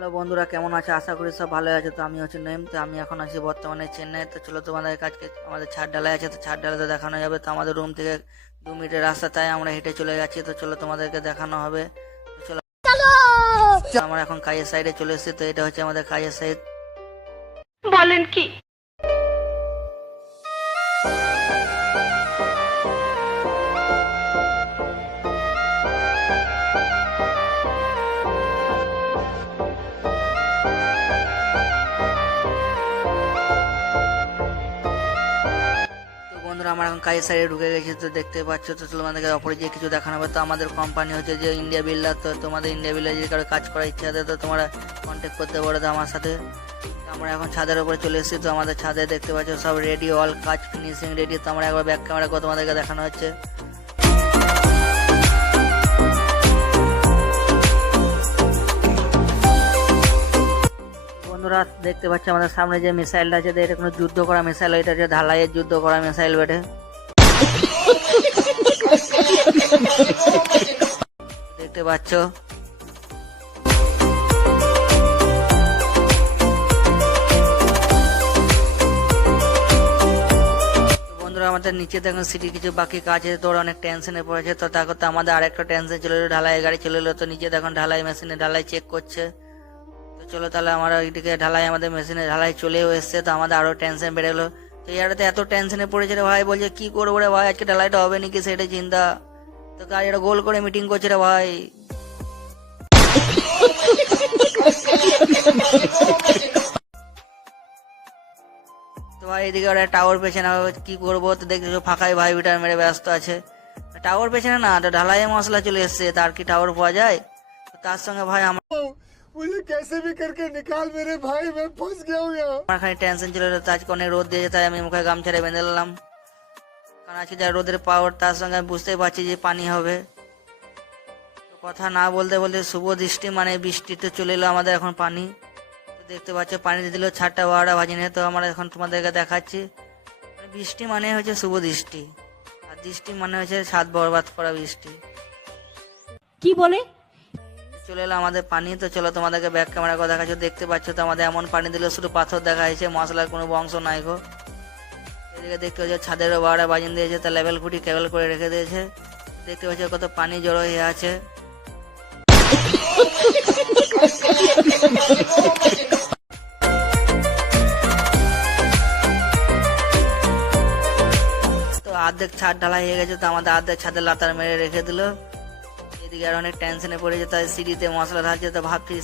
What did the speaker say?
Hello বন্ধুরা, কেমন আছে? আশা করি সব ভালো আছে। তো আমি হচ্ছে নইম। তো আমি এখন আছি বর্তমানে চেন্নাই। তো চলো তোমাদের কাছে আমাদের ছাদ ঢালাই আছে, তো ছাদ ঢালাইতে দেখানো যাবে। তো আমাদের রুম থেকে 2 মিনিটের রাস্তা, তাই আমরা হেঁটে চলে যাচ্ছি। তো চলো তোমাদেরকে দেখানো হবে। তো চলো, আমরা এখন কাজের সাইডে চলে এসেছি। তো এটা হচ্ছে আমাদের কাজের সাইড। বলেন কি? তো বন্ধুরা, আমরা এখন কাজের সাইডে ঢুকে গেছি। তো দেখতে পাচ্ছ। তো চলো আমাদেরকে অপরে যে কিছু দেখানো হবে। তো আমাদের কোম্পানি হচ্ছে যে ইন্ডিয়া বিল্ডার। তো তোমাদের ইন্ডিয়া বিল্ডার যদি কারো কাজ করার ইচ্ছা আছে, তো তোমরা কন্ট্যাক্ট করতে পারো তো আমার সাথে। তো আমরা এখন ছাদের উপরে চলে এসেছি। তো আমাদের ছাদে দেখতে পাচ্ছ সব রেডি, অল কাজ ফিনিশিং রেডি। তো আমরা একবার ব্যাক ক্যামেরা করে তোমাদেরকে দেখানো হচ্ছে। বন্ধুরা, দেখতে পাচ্ছ আমাদের সামনে যে মিসাইলটা আছে, এটা কোনো যুদ্ধ করা মিসাইল, এটা হচ্ছে ঢালাইয়ের যুদ্ধ করা মিসাইল বেটে। দেখতে পাচ্ছ। বন্ধুরা, আমাদের নিচে দেখুন সিটির কিছু বাকি কাজ আছে। তো ওরা অনেক টেনশনে পড়েছে। তো তা করতে আমাদের আরেকটা টেনশন চলে এলো, ঢালাই গাড়ি চলে এলো। তো নিচে দেখুন ঢালাই মেশিনে ঢালাই চেক করছে। তো চলো তাহলে আমরা ওইদিকে ঢালাই, আমাদের মেশিনে ঢালাই চলেও এসছে। তো আমাদের আরো টেনশন বেড়ে গেলো। তো ইয়ারাতে এত টেনশনে পড়েছে রে ভাই, বলছে কি করবো রে ভাই, আজকে ঢালাইটা হবে নাকি সেটা চিন্তা। তো কাজ এটা গোল করে মিটিং করছে রে ভাই। তো ভাই এদিকে ওরা টাওয়ার পেছনে কি করবো। তো দেখছো ফাঁকায় ভাই বিটার মেরে ব্যস্ত আছে। টাওয়ার পেছনে না, তো ঢালাই মশলা চলে এসছে, তার কি টাওয়ার পাওয়া যায়? তো তার সঙ্গে ভাই আমার मुझे कैसे भी करके निकाल मेरे भाई, मैं फंस गया हूँ यहाँ। খানি টেনশন ছিল। তো আজকে অনেক রোদ দিয়েছে, তাই আমি মুখে গামছাড়ে বেঁধে নিলাম। কারণ আজকে যা রোদের পাওয়ার, তার সঙ্গে আমি বুঝতেই পারছি যে পানি হবে। তো কথা না বলতে বলতে শুভ দৃষ্টি মানে বৃষ্টিতে চলে এলো আমাদের এখন পানি। তো দেখতে পাচ্ছ পানিতে দিল 4টা 12টা বাজিনে। তো আমরা এখন তোমাদেরকে দেখাচ্ছি, বৃষ্টি মানে হচ্ছে শুভ দৃষ্টি, আর দৃষ্টি মানে হচ্ছে ছাদ বরবাদ করা বৃষ্টি। কি বলে? চলে এলো আমাদের পানি। তো চলো তোমাদেরকে ব্যাক ক্যামেরা করে দেখাচ্ছ। দেখতে পাচ্ছ তো আমাদের এমন পানি দিল শুধু পাথর দেখা যাচ্ছে, মশলার কোনো বংশ নাই গো। এদিকে দেখতে পাচ্ছ ছাদেরও 12টা বাজিন দিয়েছে, তা লেভেল খুঁটি কেবল করে রেখে দিয়েছে। দেখতে পাচ্ছ কত পানি জড়ো হয়ে আছে। তো অর্ধেক ছাদ ঢালাই হয়ে গেছে। তো আমাদের অর্ধেক ছাদের লাতার মেরে রেখে দিল। এদিকে আর অনেক টেনশনে পড়েছে, তাই সিঁড়িতে মশলা ঢালছে। তো ভাবছি